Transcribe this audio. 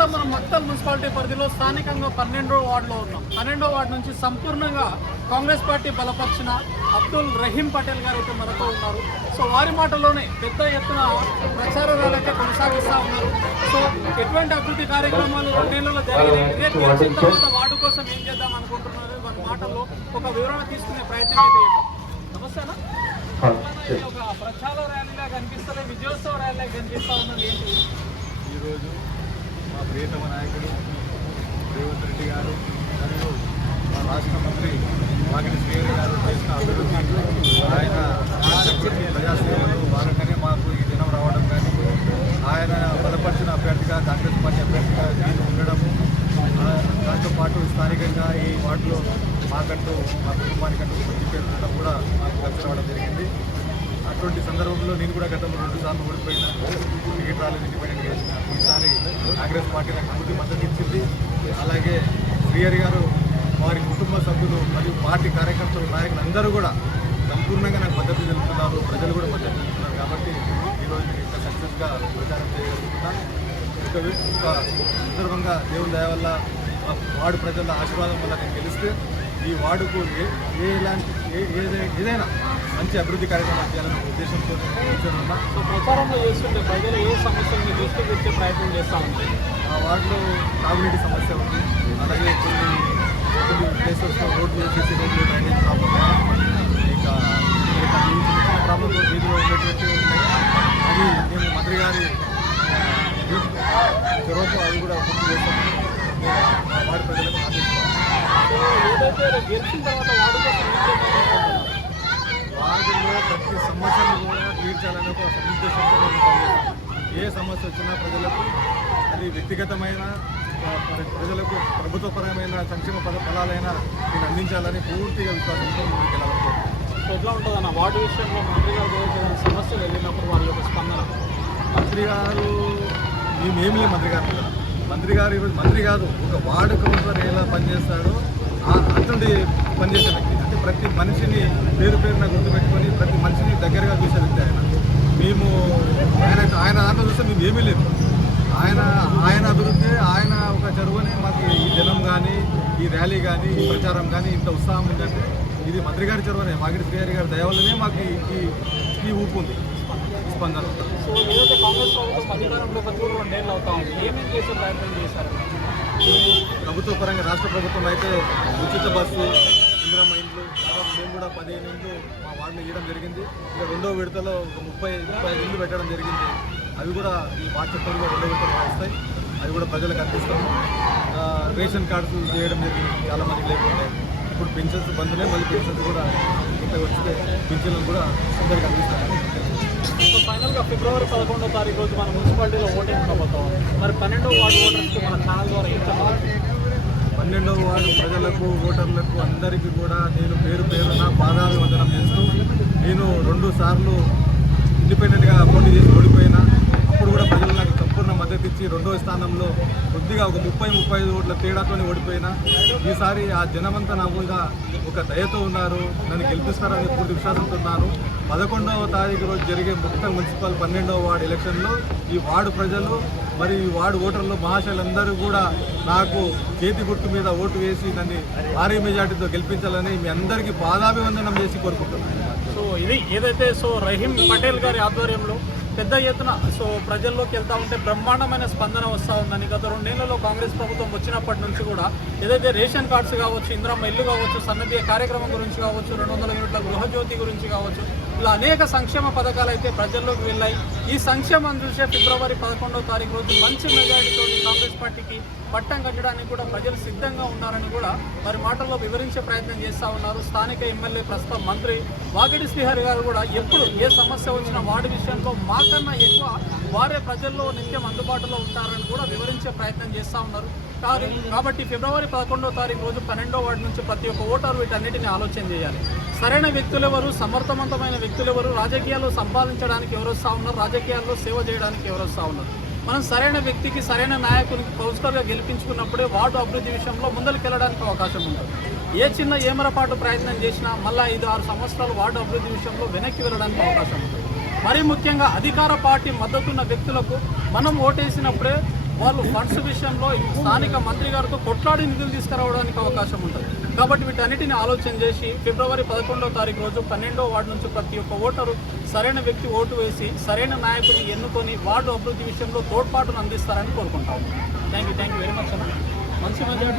ప్రస్తుతం మనం మక్తల్ మున్సిపాలిటీ పరిధిలో స్థానికంగా 12వ వార్డులో ఉన్నాం. 12వ వార్డు నుంచి సంపూర్ణంగా కాంగ్రెస్ పార్టీ బలపరిచిన అబ్దుల్ రహీం పటేల్ గారు అయితే మనతో ఉన్నారు. సో వారి మాటల్లోనే పెద్ద ఎత్తున ప్రచార ర్యాలీకి కొనసాగిస్తూ ఉన్నారు. సో ఎటువంటి అభివృద్ధి కార్యక్రమాలు 2 నెలల్లో జరిగినాయి, రేపు గెలిచిన తర్వాత వార్డు కోసం ఏం చేద్దాం అనుకుంటున్నారు, వారి మాటల్లో ఒక వివరణ తీసుకునే ప్రయత్నం అయితే చేద్దాం. నమస్తేనా, ఒక ప్రచార ర్యాలీగా కనిపిస్తలే, విజయోత్సవ ర్యాలీగా కనిపిస్తూ ఉన్నది ఏంటి? ఈరోజు మా ప్రియతమ నాయకుడు రేవంత్ రెడ్డి గారు మరియు మా రాష్ట్ర మంత్రి వాకిటి శ్రీహరి గారు చేసిన అభివృద్ధి, ఆయన ప్రజాసేవలు వారంగానే మాకు ఈ దినం రావడం కానీ, ఆయన బలపరిచిన అభ్యర్థిగా కాంగ్రెస్ పార్టీ అభ్యర్థిగా నేను ఉండడము, దాంతోపాటు స్థానికంగా ఈ వార్డులో మాకంటూ మా కుటుంబానికంటూ మంచి పేరు ఉండడం కూడా మాకు కలిసి రావడం జరిగింది. అటువంటి సందర్భంలో నేను కూడా గతంలో 2 సార్లు ఓడిపోయిన, టికెట్ రాలేదు, ఇండిపెండెంట్ చేసిన. ఈసారి కాంగ్రెస్ పార్టీ నాకు పూర్తి మద్దతు ఇచ్చింది. అలాగే శ్రీహరి గారు, వారి కుటుంబ సభ్యులు మరియు పార్టీ కార్యకర్తలు, నాయకులు అందరూ కూడా సంపూర్ణంగా నాకు మద్దతు తెలుపుతున్నారు, ప్రజలు కూడా మద్దతు తెలుపుతున్నారు. కాబట్టి ఈరోజు నేను ఇంత సక్సెస్గా ప్రచారం చేయగలుగుతున్నాను. ఒక సందర్భంగా దేవుని దయ వల్ల వార్డు ప్రజల ఆశీర్వాదం వల్ల నేను గెలిస్తే ఈ వార్డుకు ఏదైనా మంచి అభివృద్ధి కార్యక్రమాలు చేయాలనే ఉద్దేశంతో కూర్చొని సో ప్రచారంలో చేస్తుంటే ప్రజలు ఏ సమస్యలను దృష్టికి వచ్చే ప్రయత్నం చేస్తూ ఉంటాయి. ఆ వార్డులో తాగునీటి సమస్య ఉంది, అలాగే కొన్ని ప్లేసెస్లో రోడ్లు చేసి రోడ్లు డ్రైనేజ్ ప్రాబ్లం, ఇంకా చిన్న ప్రాబ్లంలో వీధిలో ఉండేటువంటి ఉన్నాయి. అది మేము మంత్రి గారి చొరవతో అవి కూడా పూర్తి చేస్తాము. వార్డు ప్రజలకు ఆదేశిస్తాము. ఏదైతే గెలిచిన తర్వాత వార్డు కోసం వార్డులో ప్రతి సమస్యను కూడా తీర్చాలనే ఒక ఉద్దేశంతో ఏ సమస్య వచ్చినా ప్రజలకు అది వ్యక్తిగతమైన ప్రజలకు ప్రభుత్వపరమైన సంక్షేమ ఫలాలైనా నేను అందించాలని పూర్తిగా విశ్వాసంతో ముందుకు వెళ్ళాలనుకుంటున్నాను. సో ఎట్లా ఉంటుందన్న వార్డు విషయంలో మంత్రి గారు ఏదైనా సమస్యలు వెళ్ళినప్పుడు వాళ్ళ యొక్క స్పందన? మంత్రి గారు మేమేమి లేదు, మంత్రి గారు ఈరోజు మంత్రి గారు ఒక వార్డు కౌన్సిలర్ ఎలా పనిచేస్తాడో అటువంటి పనిచేసే వ్యక్తి. అంటే ప్రతి మనిషిని పేరున గుర్తుపెట్టుకొని ప్రతి మనిషిని దగ్గరగా చూసే వ్యక్తి ఆయన. మేము ఆయన దాంట్లో చూస్తే మేము ఏమీ లేదు. ఆయన అభివృద్ధి, ఆయన ఒక చరువునే మాకు ఈ జనం కానీ, ఈ ర్యాలీ కానీ, ఈ ప్రచారం కానీ ఇంత ఉత్సాహం ఉందంటే ఇది మంత్రి గారి చరువునే, వాకిటి శ్రీహరి గారి దయ వల్లనే మాకు ఈ ఊపు ఉంది, స్పందన. సో ఏదైతే కాంగ్రెస్ ప్రభుత్వం అధికారంలో 2 ఏళ్ళు అవుతా ఉంది, ఏమేమి చేసే ప్రయత్నం చేశారు? ప్రభుత్వ పరంగా రాష్ట్ర ప్రభుత్వం అయితే ఉచిత బస్సు, ఇందిరమ్మ ఇండ్లు, దాదాపు మేము కూడా 15 ఇండ్లు మా వార్డులో ఇవ్వడం జరిగింది. ఇక 2వ విడతలో ఒక 35 ఇండ్లు పెట్టడం జరిగింది. అవి కూడా ఈ మార్చి ఏప్రిల్లో 2వ విడతలో వస్తాయి. అవి కూడా ప్రజలకు అందిస్తాము. రేషన్ కార్డ్స్ చేయడం జరిగింది, చాలామందికి లేకుంటే. ఇప్పుడు పెన్షన్స్ బంధులే, మళ్ళీ పెన్షన్స్ కూడా ఇంతకు వస్తే పెన్షన్లు కూడా అందరికి అందిస్తామని. సో ఫైనల్గా ఫిబ్రవరి 11వ తారీఖు రోజు మన మున్సిపాలిటీలో ఓటింగ్ కాబోతాం. మరి 12వ వార్డు ఓటర్స్కి మన ఛానల్ ద్వారా ఏం చెప్పాలి? 12వ వార్డు ప్రజలకు, ఓటర్లకు అందరికీ కూడా నేను పేరున పాదాభివందనం చేస్తూ, నేను 2 సార్లు ఇండిపెండెంట్గా పోటీ చేసి ఓడిపోయినా, అప్పుడు కూడా ప్రజలు నాకు సంపూర్ణ మద్దతు ఇచ్చి 2వ స్థానంలో కొద్దిగా ఒక 30-35 ఓట్ల తేడాతోనే ఓడిపోయినా, ఈసారి ఆ జనమంతా నా మీద ఒక దయతో ఉన్నారు, నన్ను గెలిపిస్తారని పూర్తి విశ్వాసంతో ఉన్నాను. 11వ తారీఖు రోజు జరిగే మున్సిపల్ 12వ వార్డు ఎలక్షన్లో ఈ వార్డు ప్రజలు మరి ఈ వార్డు ఓటర్లు మహాశయులందరూ కూడా నాకు చేతి గుర్తు మీద ఓటు వేసి నన్ను భారీ మెజార్టీతో గెలిపించాలని మీ అందరికీ పాదాభివందనం చేసి కోరుకుంటున్నాను. సో ఇది ఏదైతే రహీం పటేల్ గారి ఆధ్వర్యంలో పెద్ద ఎత్తున ప్రజల్లోకి వెళ్తూ ఉంటే బ్రహ్మాండమైన స్పందన వస్తూ ఉందని. గత 2 నెలల్లో కాంగ్రెస్ ప్రభుత్వం వచ్చినప్పటి నుంచి కూడా ఏదైతే రేషన్ కార్డ్స్ కావచ్చు, ఇందిరమ్మ ఇల్లు కావచ్చు, సన్నబియ్య కార్యక్రమం గురించి కావచ్చు, 200 యూనిట్ల గృహజ్యోతి గురించి కావచ్చు, ఇలా అనేక సంక్షేమ పథకాలు అయితే ప్రజల్లోకి వెళ్ళాయి. ఈ సంక్షేమం చూసే ఫిబ్రవరి 11వ తారీఖు రోజు మంచి మెజారిటీతో కాంగ్రెస్ పార్టీకి పట్టం కట్టడానికి కూడా ప్రజలు సిద్ధంగా ఉన్నారని కూడా వారి మాటల్లో వివరించే ప్రయత్నం చేస్తూ ఉన్నారు. స్థానిక ఎమ్మెల్యే, ప్రస్తుతం మంత్రి వాకిటి శ్రీహరి గారు కూడా ఎప్పుడు ఏ సమస్య వచ్చినా వార్డు విషయంలో మాకన్నా ఎక్కువ వారే ప్రజల్లో నిత్యం అందుబాటులో ఉంటారని కూడా వివరించే ప్రయత్నం చేస్తూ ఉన్నారు. కాబట్టి ఫిబ్రవరి 11వ తారీఖు రోజు 12వ వార్డు నుంచి ప్రతి ఒక్క ఓటరు వీటన్నిటిని ఆలోచన చేయాలి. సరైన వ్యక్తులు ఎవరు, సమర్థవంతమైన వ్యక్తులు ఎవరు, రాజకీయాల్లో సంపాదించడానికి ఎవరు వస్తూ ఉన్నారు, రాజకీయాల్లో సేవ చేయడానికి ఎవరు వస్తూ ఉన్నారు. మనం సరైన వ్యక్తికి, సరైన నాయకునికి కౌన్సిలర్గా గెలిపించుకున్నప్పుడే వార్డు అభివృద్ధి విషయంలో ముందరికి అవకాశం ఉంటుంది. ఏ చిన్న ఏమరపాటు ప్రయత్నం చేసినా మళ్ళీ 5-6 సంవత్సరాలు వార్డు అభివృద్ధి విషయంలో వెనక్కి వెళ్ళడానికి అవకాశం ఉంటుంది. మరీ ముఖ్యంగా అధికార పార్టీ మద్దతున్న వ్యక్తులకు మనం ఓటేసినప్పుడే వాళ్ళు ఫండ్స్ విషయంలో స్థానిక మంత్రి గారితో కొట్లాడి నిధులు తీసుకురావడానికి అవకాశం ఉంటుంది. కాబట్టి వీటన్నిటిని ఆలోచన చేసి ఫిబ్రవరి 11వ తారీఖు రోజు 12వ వార్డు నుంచి ప్రతి ఒక్క ఓటరు సరైన వ్యక్తి ఓటు వేసి సరైన నాయకుడిని ఎన్నుకొని వార్డు అభివృద్ధి విషయంలో తోడ్పాటును అందిస్తారని కోరుకుంటాము. థ్యాంక్ యూ వెరీ మచ్ అన్న. మంచి మెజారిటీ